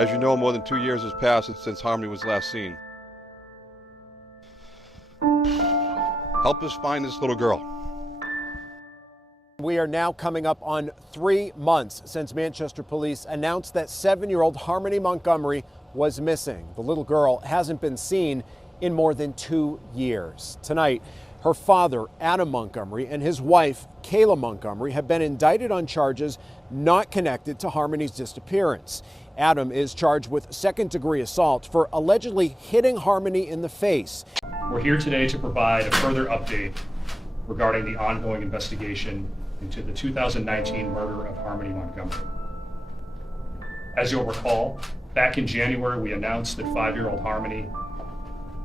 As you know, more than 2 years has passed since Harmony was last seen. Help us find this little girl. We are now coming up on 3 months since Manchester police announced that 7-year-old Harmony Montgomery was missing. The little girl hasn't been seen in more than 2 years. Tonight, her father, Adam Montgomery, and his wife, Kayla Montgomery, have been indicted on charges not connected to Harmony's disappearance. Adam is charged with second-degree assault for allegedly hitting Harmony in the face. We're here today to provide a further update regarding the ongoing investigation into the 2019 murder of Harmony Montgomery. As you'll recall, back in January, we announced that 5-year-old Harmony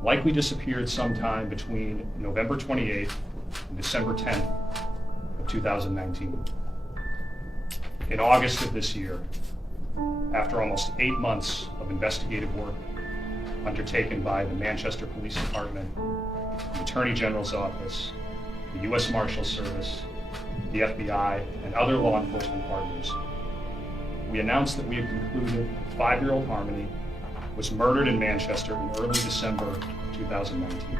likely disappeared sometime between November 28th and December 10th of 2019. In August of this year, after almost 8 months of investigative work undertaken by the Manchester Police Department, the Attorney General's Office, the U.S. Marshals Service, the FBI, and other law enforcement partners, we announced that we had concluded that 5-year-old Harmony was murdered in Manchester in early December of 2019.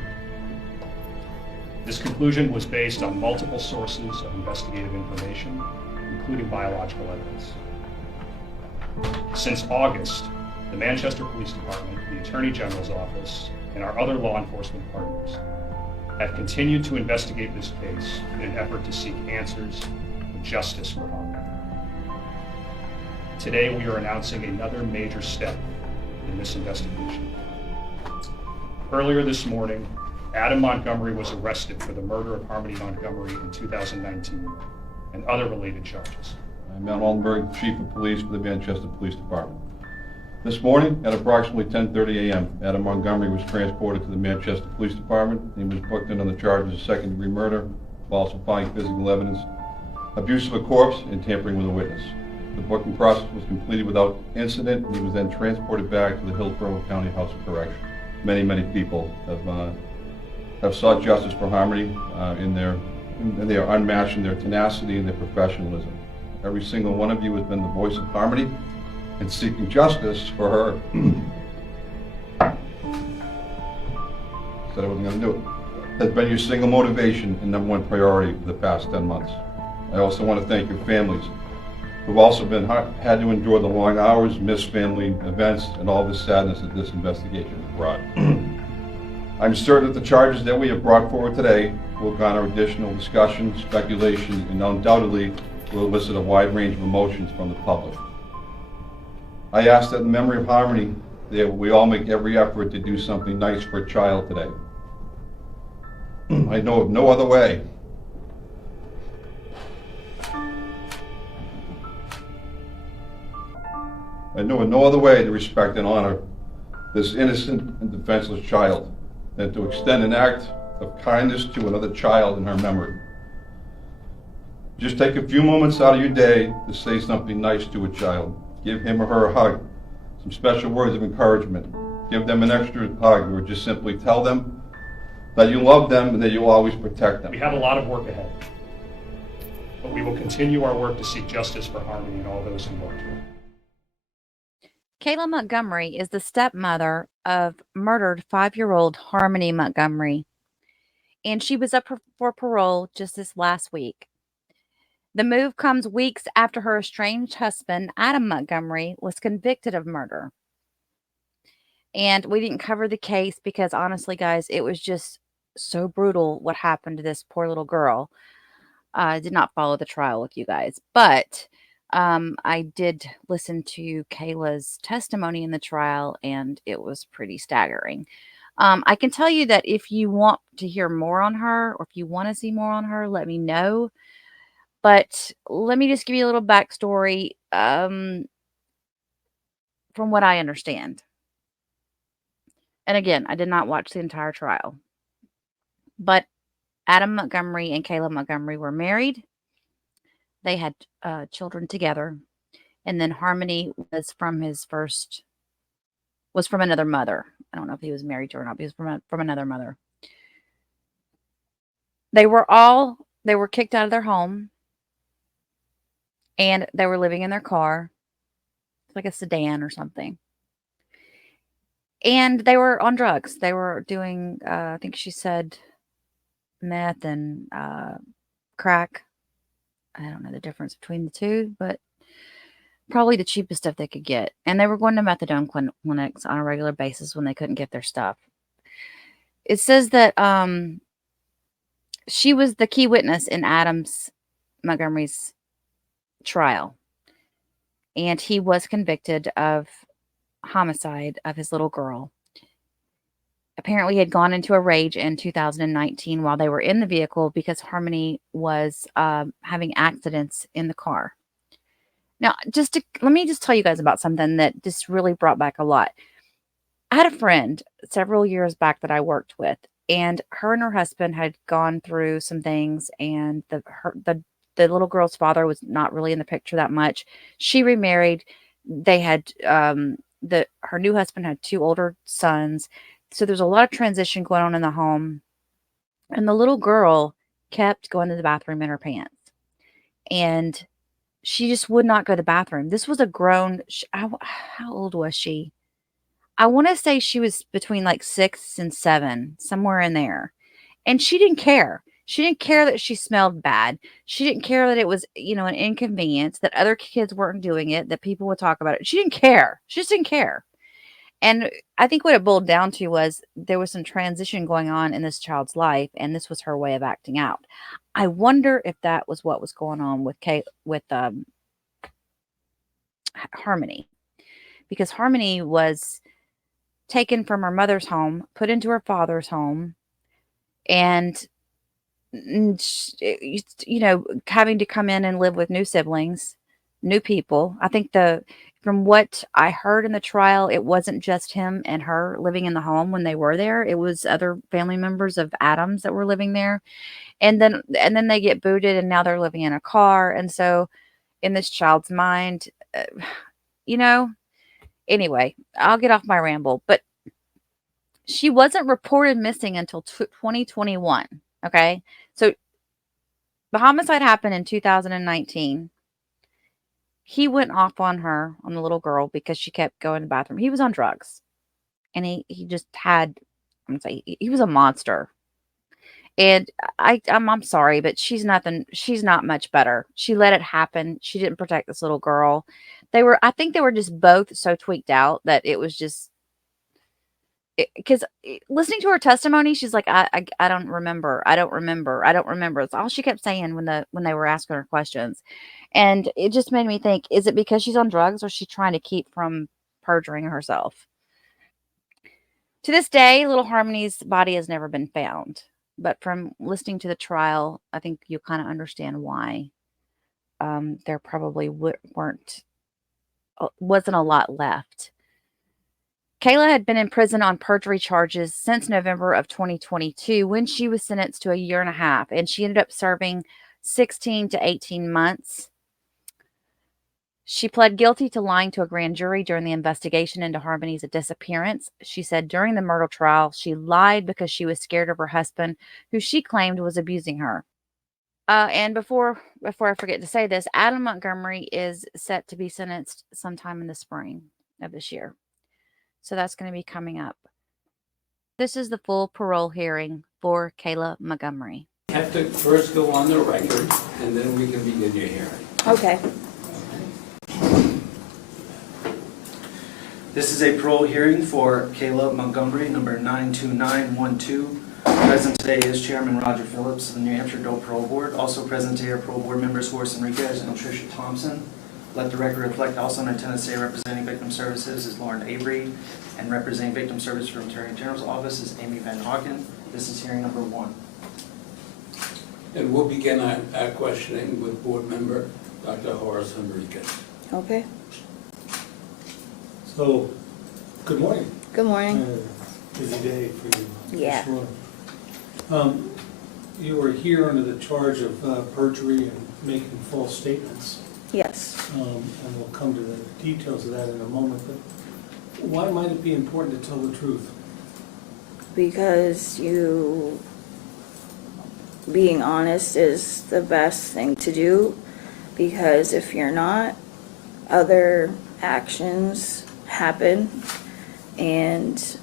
This conclusion was based on multiple sources of investigative information, including biological evidence. Since August, the Manchester Police Department, the Attorney General's Office, and our other law enforcement partners have continued to investigate this case in an effort to seek answers and justice for Harmony. Today, we are announcing another major step in this investigation. Earlier this morning, Adam Montgomery was arrested for the murder of Harmony Montgomery in 2019 and other related charges. I'm Adam Montgomery, Chief of Police for the Manchester Police Department. This morning, at approximately 10:30 a.m., Adam Montgomery was transported to the Manchester Police Department. He was booked in on the charges of second-degree murder, while supplying physical evidence, abuse of a corpse, and tampering with a witness. The booking process was completed without incident, and he was then transported back to the Hillsborough County House of Correction. Many people have sought justice for Harmony, and they are unmatched in their tenacity and their professionalism. Every single one of you has been the voice of Harmony and seeking justice for her. Said I wasn't going to do it. Has been your single motivation and number one priority for the past 10 months. I also want to thank your families, who've also had to endure the long hours, missed family events, and all the sadness that this investigation has brought. I'm certain that the charges that we have brought forward today will garner additional discussion, speculation, and undoubtedly will elicit a wide range of emotions from the public. I ask that in memory of Harmony, that we all make every effort to do something nice for a child today. I know of no other way. I know of no other way to respect and honor this innocent and defenseless child than to extend an act of kindness to another child in her memory. Just take a few moments out of your day to say something nice to a child. Give him or her a hug, some special words of encouragement. Give them an extra hug, or just simply tell them that you love them and that you'll always protect them. We have a lot of work ahead, but we will continue our work to seek justice for Harmony and all those involved. Kayla Montgomery is the stepmother of murdered 5-year-old Harmony Montgomery, and she was up for parole just this last week. The move comes weeks after her estranged husband, Adam Montgomery, was convicted of murder. And we didn't cover the case because, honestly, guys, it was just so brutal what happened to this poor little girl. I did not follow the trial with you guys, but I did listen to Kayla's testimony in the trial, and it was pretty staggering. I can tell you that if you want to hear more on her, or if you want to see more on her, let me know. But let me just give you a little backstory from what I understand. And again, I did not watch the entire trial. But Adam Montgomery and Kayla Montgomery were married. They had children together. And then Harmony was from another mother. I don't know if he was married to her or not, but he was from another mother. They were kicked out of their home. And they were living in their car, like a sedan or something. And they were on drugs. They were doing, I think she said meth and crack. I don't know the difference between the two, but probably the cheapest stuff they could get. And they were going to methadone clinics on a regular basis when they couldn't get their stuff. It says that she was the key witness in Adam's Montgomery's trial. And he was convicted of homicide of his little girl. Apparently, he had gone into a rage in 2019 while they were in the vehicle because Harmony was having accidents in the car. Now, let me just tell you guys about something that just really brought back a lot. I had a friend several years back that I worked with, and her and her husband had gone through some things, and the little girl's father was not really in the picture that much. She remarried. They had her new husband had 2 older sons. So there's a lot of transition going on in the home. And the little girl kept going to the bathroom in her pants. And she just would not go to the bathroom. This was a grown, how old was she? I want to say she was between like 6 and 7, somewhere in there. And she didn't care. She didn't care that she smelled bad. She didn't care that it was, an inconvenience, that other kids weren't doing it, that people would talk about it. She didn't care. She just didn't care. And I think what it boiled down to was there was some transition going on in this child's life, and this was her way of acting out. I wonder if that was what was going on with Harmony, because Harmony was taken from her mother's home, put into her father's home, and having to come in and live with new siblings, new people. I think from what I heard in the trial, it wasn't just him and her living in the home when they were there. It was other family members of Adam's that were living there. And then they get booted, and now they're living in a car. And so in this child's mind, anyway, I'll get off my ramble, but she wasn't reported missing until 2021. Okay. So the homicide happened in 2019. He went off on her, on the little girl, because she kept going to the bathroom. He was on drugs. And he just had, I'm going to say, he was a monster. And I'm sorry, but she's not much better. She let it happen. She didn't protect this little girl. I think they were just both so tweaked out that it was just, because listening to her testimony, she's like, I don't remember. I don't remember. I don't remember. It's all she kept saying when they were asking her questions. And it just made me think, is it because she's on drugs, or is she trying to keep from perjuring herself? To this day, little Harmony's body has never been found. But from listening to the trial, I think you'll kind of understand why there probably wasn't a lot left. Kayla had been in prison on perjury charges since November of 2022, when she was sentenced to 1.5 years, and she ended up serving 16 to 18 months. She pled guilty to lying to a grand jury during the investigation into Harmony's disappearance. She said during the murder trial, she lied because she was scared of her husband, who she claimed was abusing her. And before I forget to say this, Adam Montgomery is set to be sentenced sometime in the spring of this year. So that's going to be coming up. This is the full parole hearing for Kayla Montgomery. You have to first go on the record, and then we can begin your hearing. Okay. This is a parole hearing for Kayla Montgomery, number 92912. Present today is Chairman Roger Phillips of the New Hampshire Adult Parole Board. Also present today are parole board members Horace Enriquez and Tricia Thompson. Let the record reflect also in attendance today representing Victim Services is Lauren Avery, and representing Victim Services from Attorney General's Office is Amy Van Hawken. This is hearing number 1. And we'll begin our questioning with board member Dr. Horace Enriquez. Okay. So, good morning. Good morning. Busy day for you. Yeah. For sure. You were here under the charge of perjury and making false statements. Yes. And we'll come to the details of that in a moment. But why might it be important to tell the truth? Because being honest is the best thing to do. Because if you're not, other actions happen and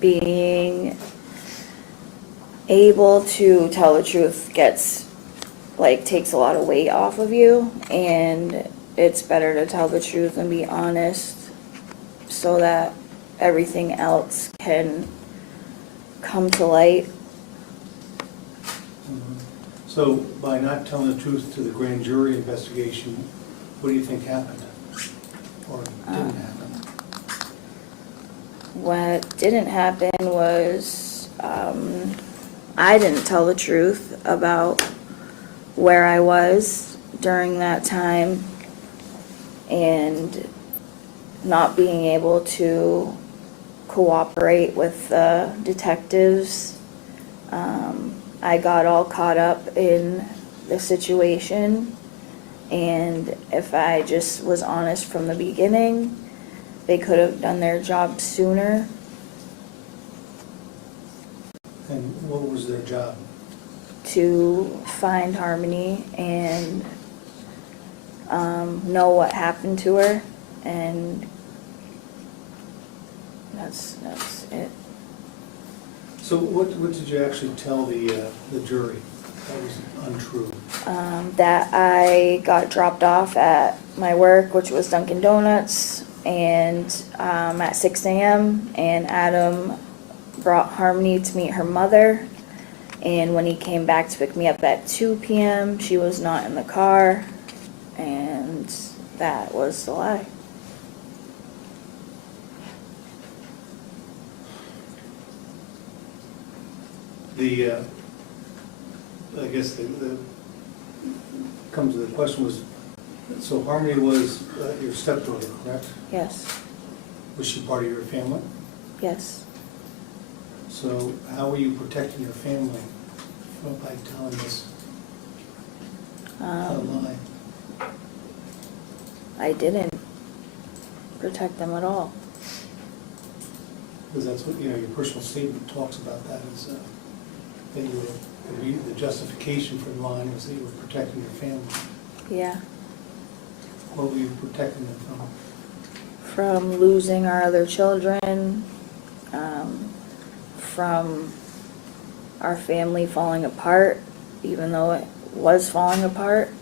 being able to tell the truth takes a lot of weight off of you, and it's better to tell the truth and be honest so that everything else can come to light. So by not telling the truth to the grand jury investigation, what do you think happened? Or didn't happen? What didn't happen was I didn't tell the truth about where I was during that time, and not being able to cooperate with the detectives. I got all caught up in the situation, and if I just was honest from the beginning, they could have done their job sooner. And what was their job? To find Harmony and know what happened to her, and that's it. So what did you actually tell the jury that was untrue? That I got dropped off at my work, which was Dunkin' Donuts, and at 6 a.m. and Adam brought Harmony to meet her mother, and when he came back to pick me up at 2 p.m. she was not in the car, and that was the lie. I guess the comes to the question was, so Harmony was your stepdaughter, correct? Yes. Was she part of your family? Yes. So how were you protecting your family by telling this lie? I didn't protect them at all. Because that's what, your personal statement talks about that, is that you were, the justification for lying is that you were protecting your family. Yeah. What were you protecting them from? From losing our other children, from our family falling apart, even though it was falling apart,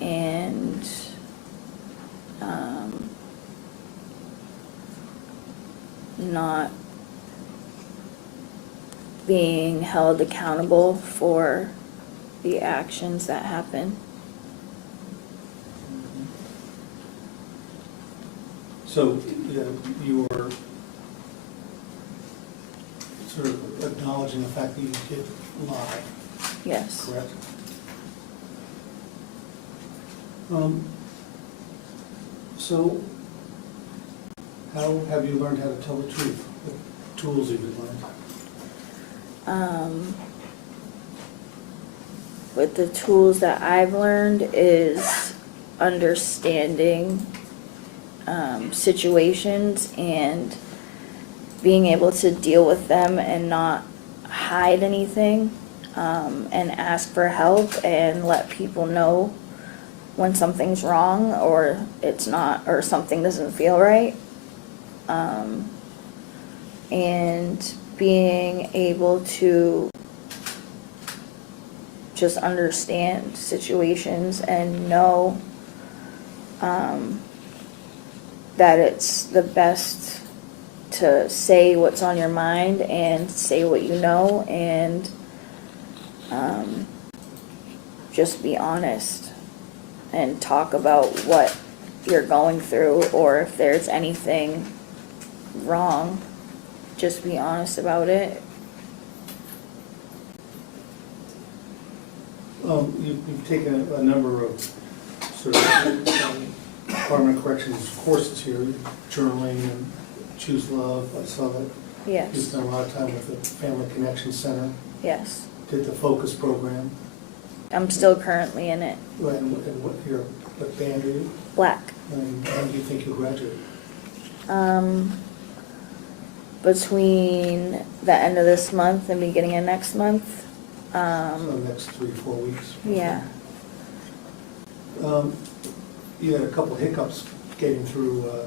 and not being held accountable for the actions that happen. So you were sort of acknowledging the fact that you did lie, Yes. correct? So how have you learned how to tell the truth? What tools have you learned? With the tools that I've learned is understanding situations and being able to deal with them and not hide anything, and ask for help and let people know when something's wrong or it's not, or something doesn't feel right. And being able to just understand situations and know that it's the best to say what's on your mind and say what you know, and just be honest and talk about what you're going through, or if there's anything wrong, just be honest about it. You've taken a number of sort of Department of Corrections courses here, journaling and Choose Love. I saw that you Yes, spent a lot of time with the Family Connection Center, yes. did the Focus program. I'm still currently in it. And what band are you? Black. And when do you think you'll graduate? Between the end of this month and beginning of next month. So next 3 or 4 weeks? Yeah. you had a couple hiccups getting through the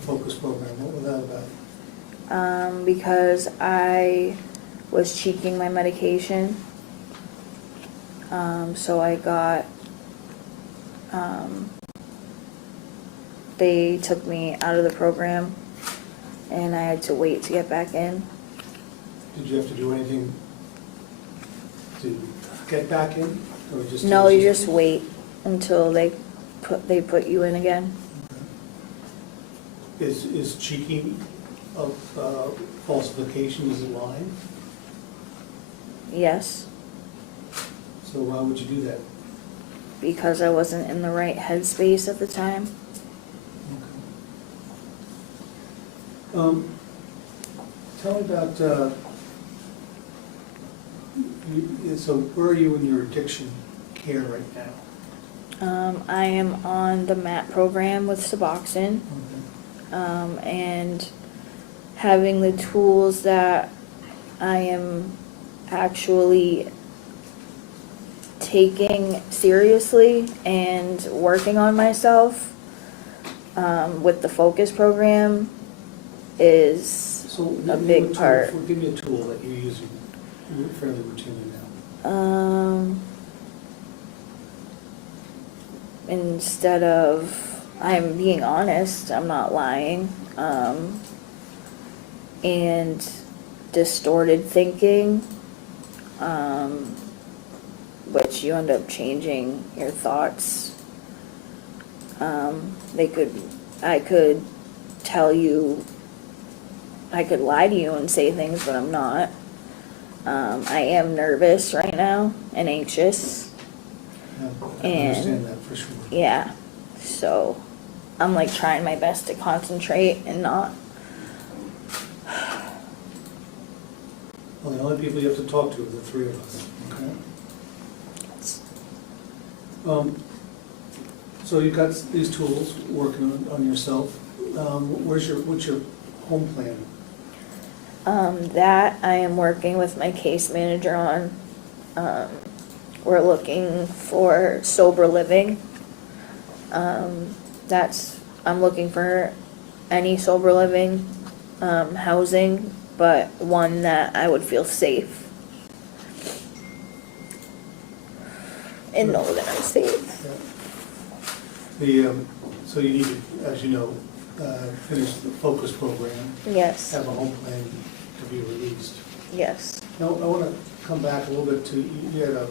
focus program. What was that about? Because I was cheeking my medication. So I got, they took me out of the program and I had to wait to get back in. Did you have to do anything to get back in? Or just? No, you just wait until they put you in again. Is cheeking of falsification, is it lying? Yes, So why would you do that? because I wasn't in the right headspace at the time. Tell me about, so where are you in your addiction care right now? I am on the MAT program with Suboxone. Okay. And having the tools that I am actually taking seriously and working on myself with the focus program is So a give me big tool- part. Give me a tool that you're using fairly routinely now. Instead of, I'm being honest, I'm not lying, and distorted thinking, which you end up changing your thoughts. I could tell you, I could lie to you and say things, but I'm not. I am nervous right now and anxious. Yeah, I And- understand that for sure. Yeah, so I'm like trying my best to concentrate and not. Well, the only people you have to talk to are the three of us, okay? So you've got these tools working on yourself. What's your home plan? That I am working with my case manager on. We're looking for sober living. I'm looking for any sober living housing, but one that I would feel safe and know that I'm safe. So you need to, as you know, finish the focus program, Yes, have a home plan to be released. yes, Now, I want to come back a little bit to, you had a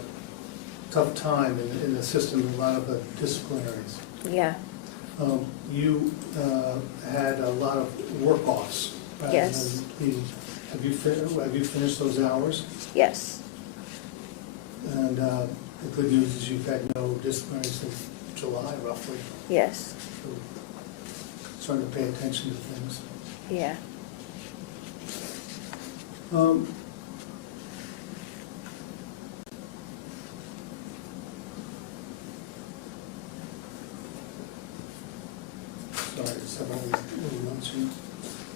tough time in the system, a lot of disciplinaries. yeah, You had a lot of work-offs. rather Yes. than have you finished those hours? yes, And the good news is you've had no disciplinary since July roughly. yes, So starting to pay attention to things. yeah. Sorry, just have all these little notes here.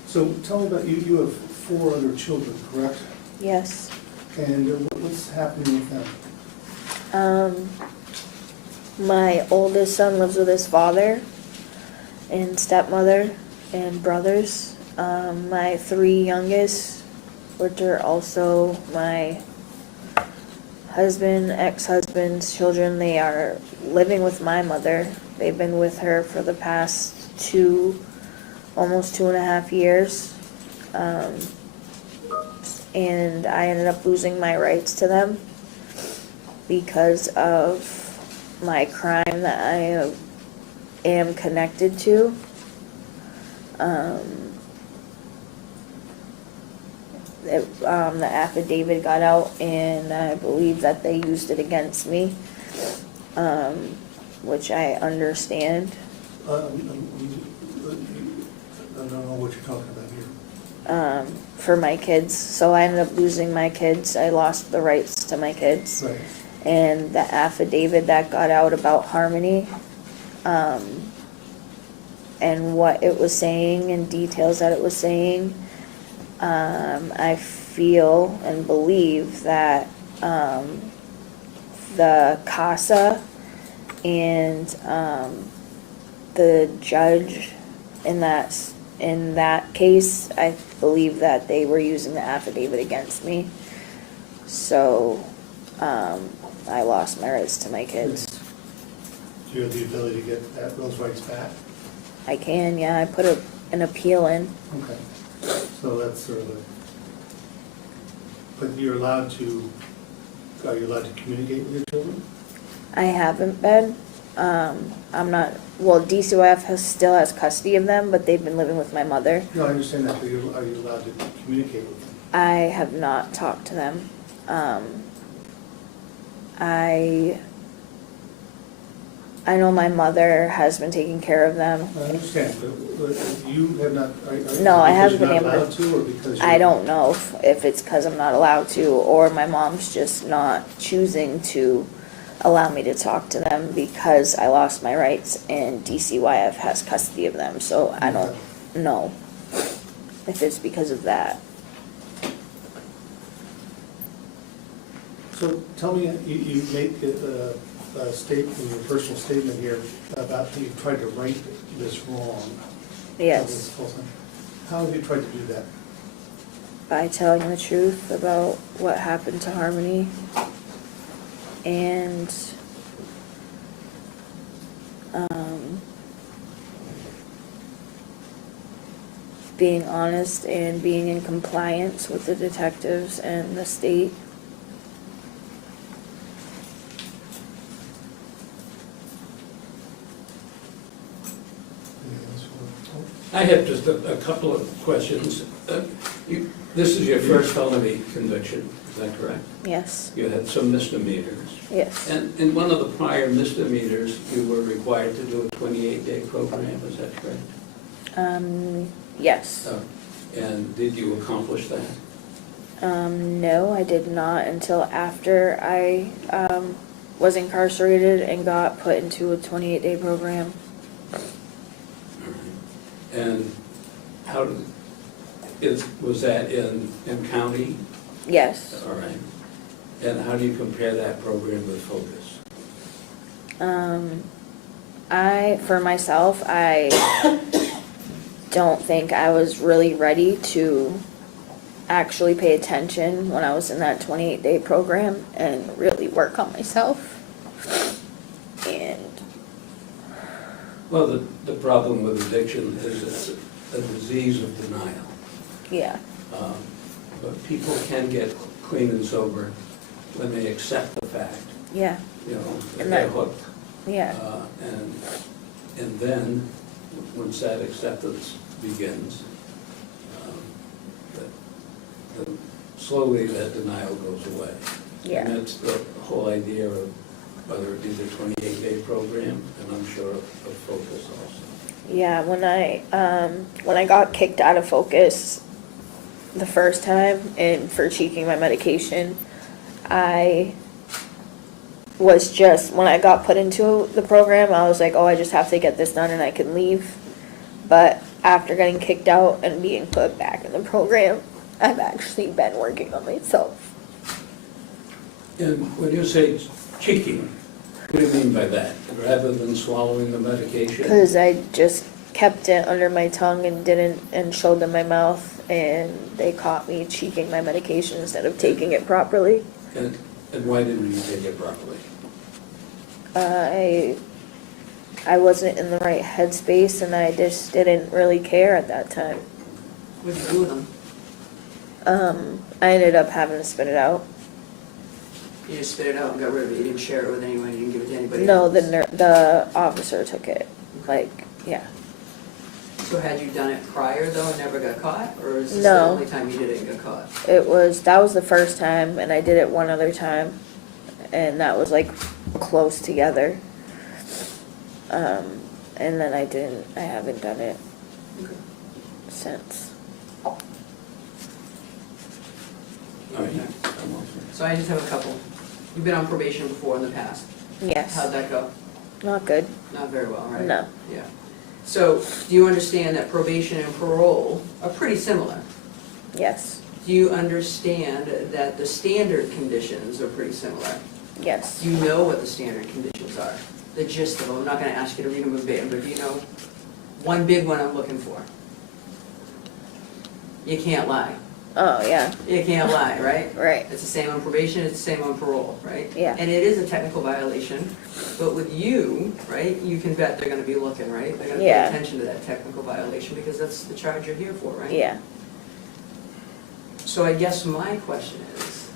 So tell me about, you have 4 other children, correct? Yes. And what's happening with them? My oldest son lives with his father and stepmother and brothers. My 3 youngest, which are also my husband, ex-husband's children, they are living with my mother. They've been with her for the past almost 2.5 years. And I ended up losing my rights to them because of my crime that I am connected to. The affidavit got out and I believe that they used it against me, which I understand. I don't know what you're talking about here. For my kids, so I ended up losing my kids. I lost the rights to my kids. Right. And the affidavit that got out about Harmony, and what it was saying and details that it was saying, I feel and believe that the CASA And the judge in that case, I believe that they were using the affidavit against me. So I lost my rights to my kids. Do you have the ability to get those rights back? I can, yeah, I put an appeal in. Okay, so that's sort of but you're allowed to, are you allowed to communicate with your children? I haven't been. I'm not, well, DCYF still has custody of them, but they've been living with my mother. No, I understand that, but are you allowed to communicate with them? I have not talked to them. I know my mother has been taking care of them. I understand, but you have not, No, I haven't been because able you're not to- allowed to, or because you're? I don't know if it's because I'm not allowed to, or my mom's just not choosing to allow me to talk to them because I lost my rights and DCYF has custody of them, so I don't know if it's because of that. So tell me, you make a statement, your personal statement here about how you tried to right this wrong. Yes, How have you tried to do that? by telling the truth about what happened to Harmony and being honest and being in compliance with the detectives and the state. I have just a couple of questions. This is your first felony conviction, is that correct? Yes, You had some misdemeanors. yes, And in one of the prior misdemeanors, you were required to do a 28-day program, is that correct? yes. And did you accomplish that? No, I did not until after I was incarcerated and got put into a 28-day program. And how did, was that in county? Yes. All right. And how do you compare that program with Focus? For myself, I don't think I was really ready to actually pay attention when I was in that 28-day program and really work on myself. And Well, the problem with addiction is it's a disease of denial. yeah, But people can get clean and sober when they accept the fact, yeah, you know, that And they're that- hooked. yeah, And then, once that acceptance begins, slowly that denial goes away. yeah. And that's the whole idea of whether it be the 28-day program, and I'm sure of Focus also. Yeah, when I got kicked out of Focus the first time and for cheating my medication, I was just, when I got put into the program, I was like, oh, I just have to get this done and I can leave. But after getting kicked out and being put back in the program, I've actually been working on myself. And when you say cheeking, what do you mean by that? Rather than swallowing the medication? Because I just kept it under my tongue and showed them my mouth, and they caught me cheeking my medication instead of taking it properly. And why didn't you take it properly? I wasn't in the right headspace, and I just didn't really care at that time. What did you do with them? I ended up having to spit it out. You just spit it out and got rid of it. You didn't share it with anyone. You didn't give it to anybody No, else. the officer took it. Like, yeah. So had you done it prior though and never got caught, or is this No. the only time you did it and got caught? That was the first time, and I did it one other time, and that was like close together. And then I haven't done it Okay. since. All right, I'm all set. So I just have a couple. You've been on probation before in the past. Yes. How'd that go? Not good. Not very well, right? No. Yeah. So do you understand that probation and parole are pretty similar? Yes. Do you understand that the standard conditions are pretty similar? Yes. Do you know what the standard conditions are? the gist of them. I'm not gonna ask you to read them verbatim, but do you know one big one I'm looking for? You can't lie. Oh, yeah, You can't lie, right? right, It's the same on probation, it's the same on parole, right? Yeah. And it is a technical violation, but with you, right, you can bet they're gonna be looking, right? They're gonna pay Yeah. attention to that technical violation because that's the charge you're here for, right? yeah. So I guess my question is,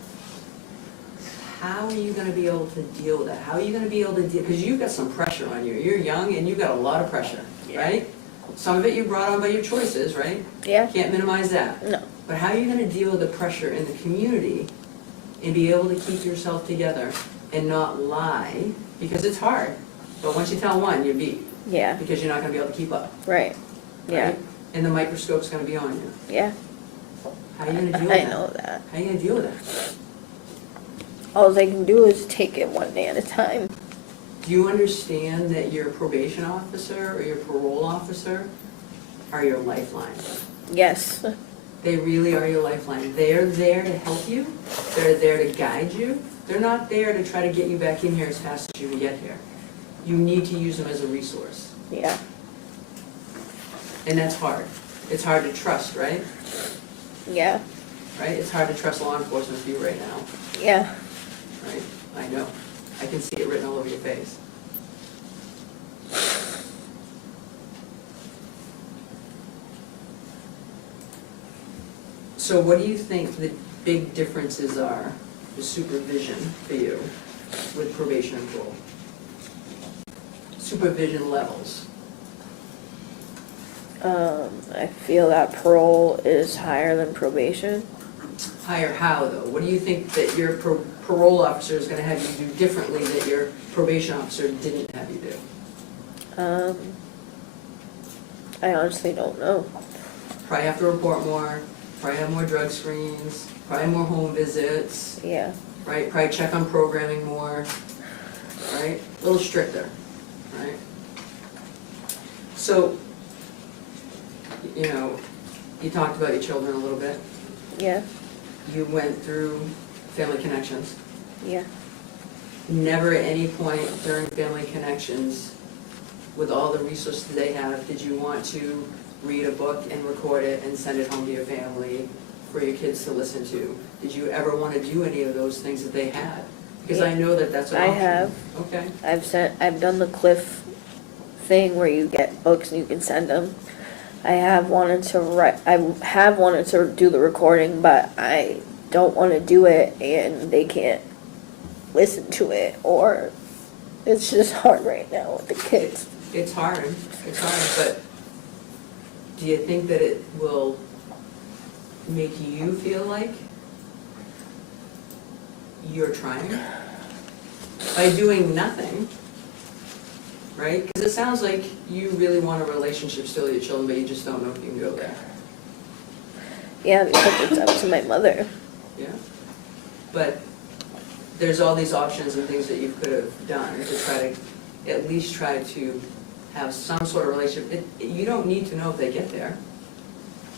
how are you gonna be able to deal with that? How are you gonna be able to deal, because you've got some pressure on you. You're young and you've got a lot of pressure, right? Some of it you brought on by your choices, right? Yeah, Can't minimize that. no, But how are you gonna deal with the pressure in the community and be able to keep yourself together and not lie? Because it's hard, but once you tell one, you're beat, yeah, because you're not gonna be able to keep up. right, yeah, right? And the microscope's gonna be on you. yeah. How are you gonna deal with I that? know that. How are you gonna deal with that? All they can do is take it one day at a time. Do you understand that your probation officer or your parole officer are your lifeline? Yes, They really are your lifeline. They're there to help you. They're there to guide you. They're not there to try to get you back in here as fast as you can get here. You need to use them as a resource. yeah, And that's hard. It's hard to trust, right? yeah, Right? It's hard to trust law enforcement for you right now, yeah. right? I know. I can see it written all over your face. So what do you think the big differences are, the supervision for you with probation and parole? Supervision levels. I feel that parole is higher than probation. Higher how, though? What do you think that your parole officer is gonna have you do differently that your probation officer didn't have you do? I honestly don't know. Probably have to report more, probably have more drug screens, probably more home visits, Yeah, right? Probably check on programming more, right? A little stricter, right? So, you know, you talked about your children a little bit. yeah, You went through Family Connections. yeah. Never at any point during Family Connections, with all the resources they have, did you want to read a book and record it and send it home to your family for your kids to listen to? Did you ever want to do any of those things that they had? Because I know that that's an I option. have. Okay. I've done the Cliff thing where you get books and you can send them. I have wanted to do the recording, but I don't want to do it and they can't listen to it, or it's just hard right now with the kids. It's hard, but do you think that it will make you feel like you're trying? By doing nothing, right? Because it sounds like you really want a relationship still with your children, but you just don't know if you can go there. Yeah, because it's up to my mother. Yeah? But there's all these options and things that you could have done to try to, at least try to have some sort of relationship. You don't need to know if they get there.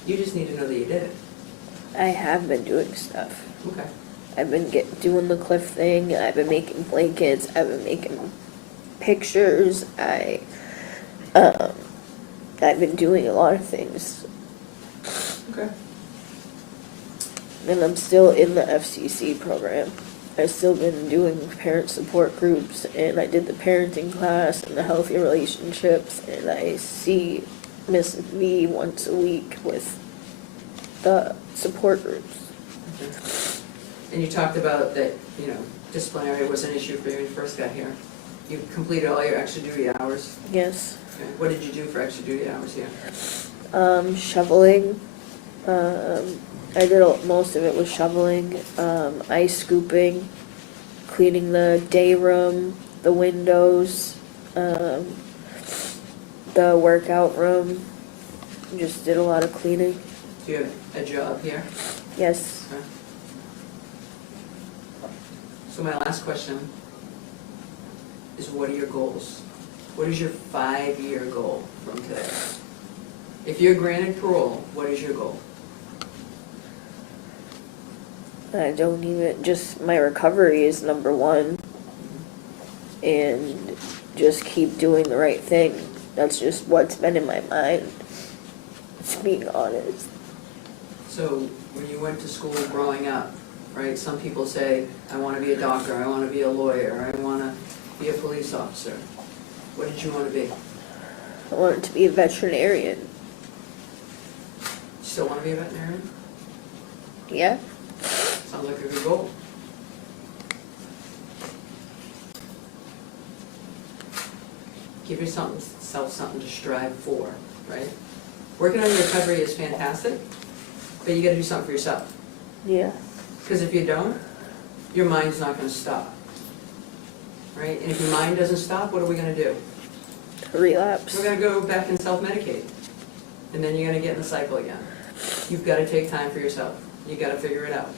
You just need to know that you did it. I have been doing stuff. Okay. I've been doing the Cliff thing. I've been making blankets. I've been making pictures. I've been doing a lot of things, Okay. and I'm still in the FCC program. I've still been doing parent support groups, and I did the parenting class and the healthy relationships, and I see Miss V once a week with the support groups. Okay. And you talked about that, you know, disciplinary was an issue for you when you first got here. You completed all your extra duty hours. Yes. Okay. What did you do for extra duty hours here? Shoveling. I did most of it was shoveling, ice scooping, cleaning the day room, the windows, the workout room. Just did a lot of cleaning. Do you have a job here? Yes. Okay. So my last question is, what are your goals? What is your 5-year goal from today? If you're granted parole, what is your goal? I don't even, just my recovery is number one. and just keep doing the right thing. That's just what's been in my mind, to being honest. So when you went to school growing up, right, some people say, I want to be a doctor, I want to be a lawyer, I want to be a police officer. What did you want to be? I wanted to be a veterinarian. You still want to be a veterinarian? Yeah? Sounds like a good goal. Give yourself something to strive for, right? Working on your recovery is fantastic, but you gotta do something for yourself. Yeah. Because if you don't, your mind's not gonna stop, right? And if your mind doesn't stop, what are we gonna do? Relapse. We're gonna go back and self-medicate. And then you're gonna get in the cycle again. You've gotta take time for yourself. You gotta figure it out.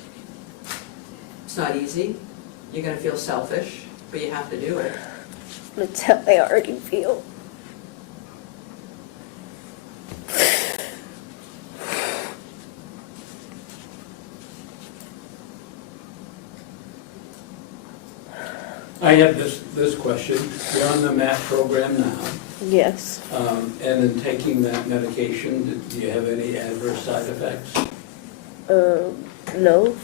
It's not easy. You're gonna feel selfish, but you have to do it. That's how I already feel. I have this question. You're on the MAP program now, Yes. and in taking that medication, do you have any adverse side effects? No.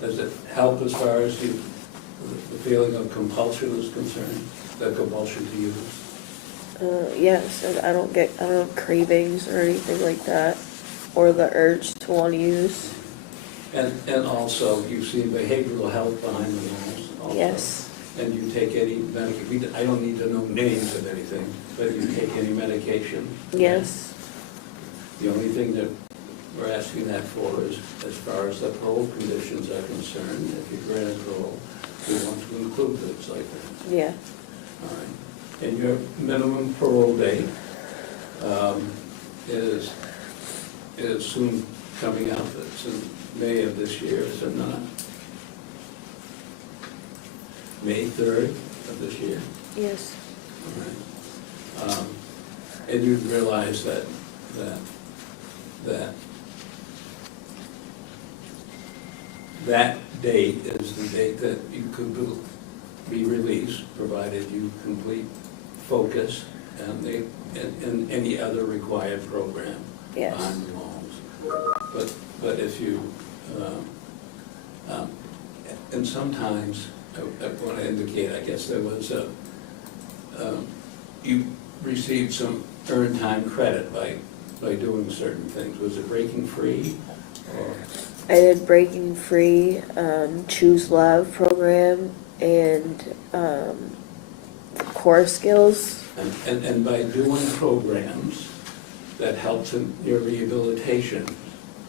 Does it help as far as the feeling of compulsion is concerned, the compulsion to use? Yes, and I don't have cravings or anything like that, or the urge to want to use. And also, you see behavioral health behind the walls also? Yes. And you take any medication, I don't need to know names of anything, but you take any medication? Yes. The only thing that we're asking that for is, as far as the parole conditions are concerned, if you grant parole, we want to include things like that. Yeah. All right. And your minimum parole date is soon coming out. It's in May of this year, is it not? May 3rd of this year? Yes. All right. And you realize that date is the date that you could be released, provided you complete focus and any other required program Yes. behind the walls. But if you, and sometimes, I want to indicate, I guess there was you received some earned time credit by doing certain things. Was it breaking free or? I did Breaking Free, Choose Love program, and Core Skills. And by doing programs that helps in your rehabilitation,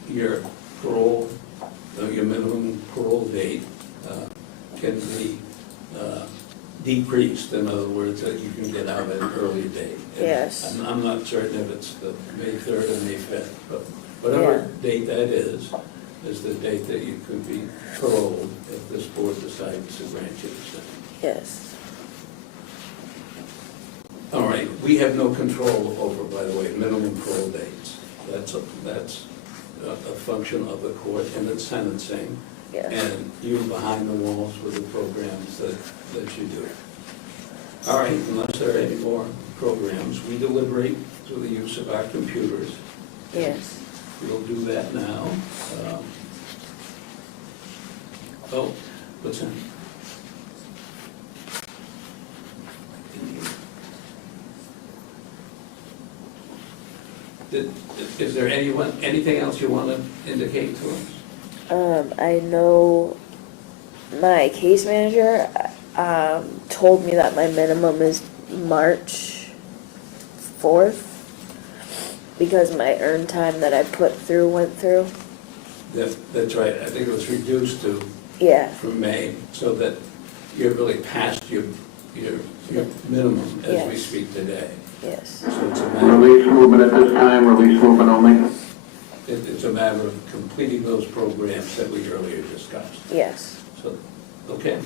your parole, your minimum parole date can be decreased. In other words, that you can get out at an earlier date. And Yes. I'm not certain if it's the May 3rd or May 5th, but whatever date that is the date that you could be paroled if this board decides to grant you the same. Yes. All right, we have no control over, by the way, minimum parole dates. That's a function of the court and its sentencing. Yes. And you behind the walls with the programs that you do. All right, unless there are any more programs, we deliberate through the use of our computers. Yes. We'll do that now. Oh, what's that? Is there anything else you want to indicate to us? I know my case manager told me that my minimum is March 4th because my earned time that I went through. That's right. I think it was reduced to Yeah. from May, so that you're really past your minimum as we Yes. speak today. Yes. So it's a matter, Release movement at this time, release movement only. it's a matter of completing those programs that we earlier discussed. Yes. So, okay.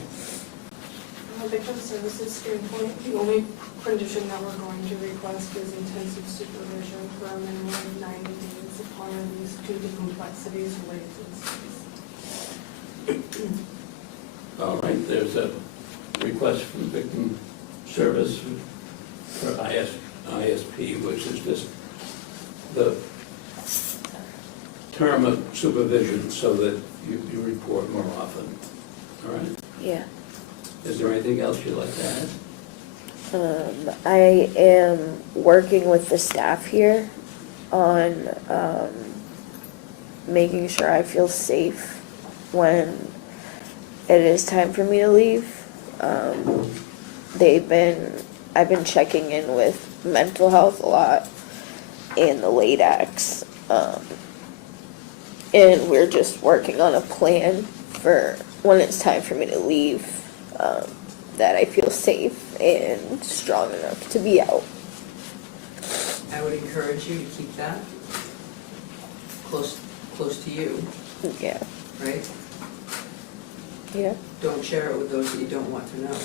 From a victim services standpoint, the only condition that we're going to request is intensive supervision for a minimum of 90 days upon release due to complexities related to this case. All right, there's a request from Victim Service for ISP, which is just the term of supervision so that you report more often. All right? Yeah. Is there anything else you'd like to add? I am working with the staff here on making sure I feel safe when it is time for me to leave. I've been checking in with mental health a lot and the late acts. And we're just working on a plan for when it's time for me to leave, that I feel safe and strong enough to be out. I would encourage you to keep that close to you, Yeah, right? yeah, Don't share it with those that you don't want to know.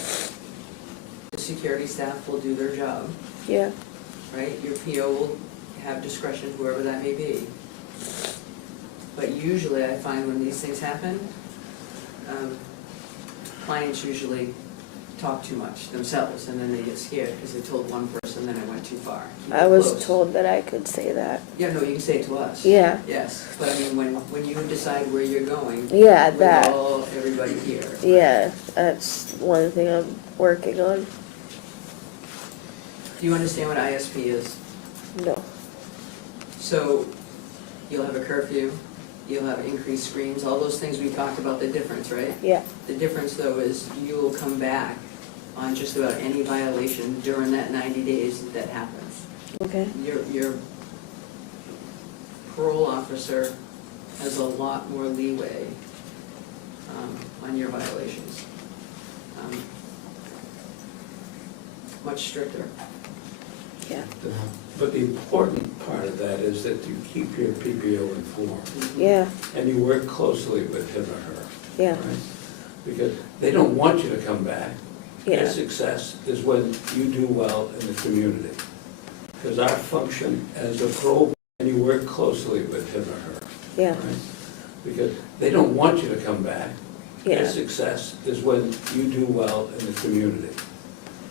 The security staff will do their job, yeah, right? Your PO will have discretion, whoever that may be. But usually I find when these things happen, clients usually talk too much themselves, and then they get scared because they told one person, then it went too far. Keep I it was close. told that I could say that. Yeah, no, you can say it to us. Yeah. Yes, but I mean, when you decide where you're going. Yeah, with that. Everybody here. Yeah, that's one thing I'm working on. Do you understand what ISP is? No. So, you'll have a curfew, you'll have increased screens, all those things we talked about, the difference, right? Yeah, The difference though is you will come back on just about any violation during that 90 days that happens. okay, Your parole officer has a lot more leeway on your violations. Much stricter. yeah, But the important part of that is that you keep your PPO informed, yeah, and you work closely with him or her. yeah, Right? Because they don't want you to come back. Their yeah, success is when you do well in the community. Because our function as a parole, and you work closely with him or her. yeah, Right? Because they don't want you to come back. Their yeah, success is when you do well in the community.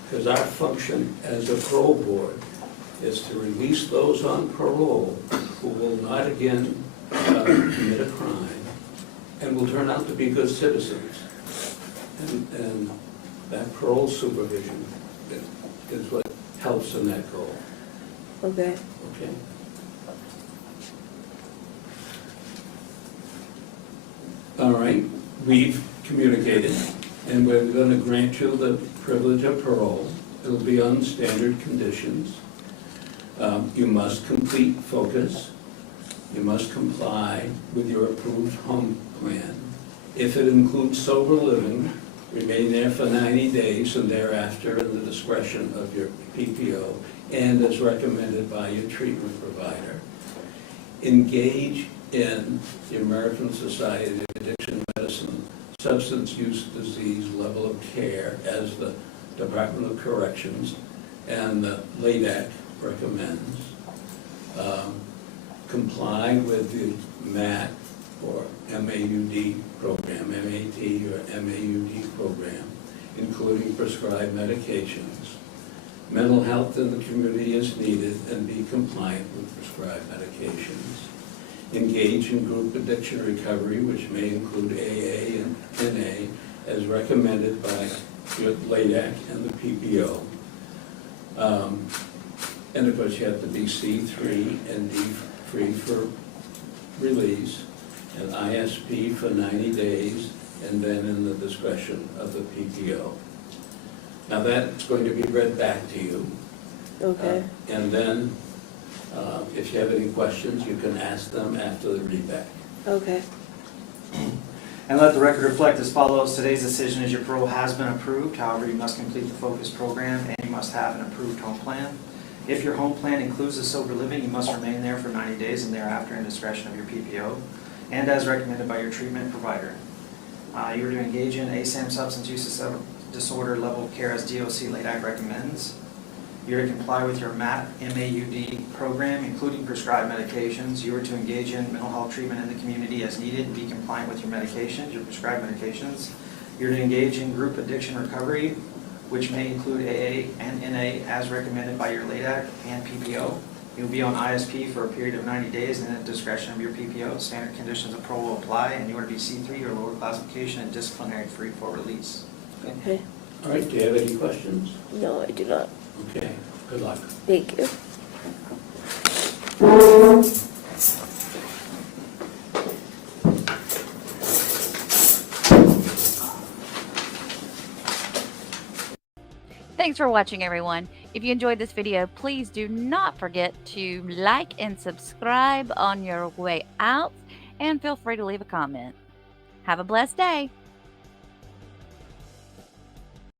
Because our function as a parole board is to release those on parole who will not again commit a crime and will turn out to be good citizens. And that parole supervision is what helps in that goal. okay, Okay? All right, we've communicated, and we're going to grant you the privilege of parole. It'll be on standard conditions. You must complete focus. You must comply with your approved home plan. If it includes sober living, remain there for 90 days and thereafter in the discretion of your PPO and as recommended by your treatment provider. Engage in the American Society of Addiction Medicine Substance Use Disease level of care as the Department of Corrections and the LADAC recommends. Comply with the MAT or MAUD program, MAT or MAUD program, including prescribed medications. Mental health in the community is needed and be compliant with prescribed medications. Engage in group addiction recovery, which may include AA and NA, as recommended by your LADAC and the PPO. And of course, you have to be C3 and D-free for release, and ISP for 90 days, and then in the discretion of the PPO. Now that's going to be read back to you. okay, And then, if you have any questions, you can ask them after the readback. okay, And let the record reflect as follows. Today's decision is your parole has been approved. However, you must complete the focus program and you must have an approved home plan. If your home plan includes a sober living, you must remain there for 90 days and thereafter in discretion of your PPO and as recommended by your treatment provider. You are to engage in ASAM substance use disorder level of care as DOC LADAC recommends. You are to comply with your MAT MAUD program, including prescribed medications. You are to engage in mental health treatment in the community as needed and be compliant with your medications, your prescribed medications. You're to engage in group addiction recovery, which may include AA and NA as recommended by your LADAC and PPO. You'll be on ISP for a period of 90 days and at the discretion of your PPO. Standard conditions of parole will apply, and you are to be C3 or lower classification and disciplinary free for release. Okay. All right, do you have any questions? No, I do not. Okay, good luck. Thank you. Thanks for watching, everyone. If you enjoyed this video, please do not forget to like and subscribe on your way out, and feel free to leave a comment. Have a blessed day.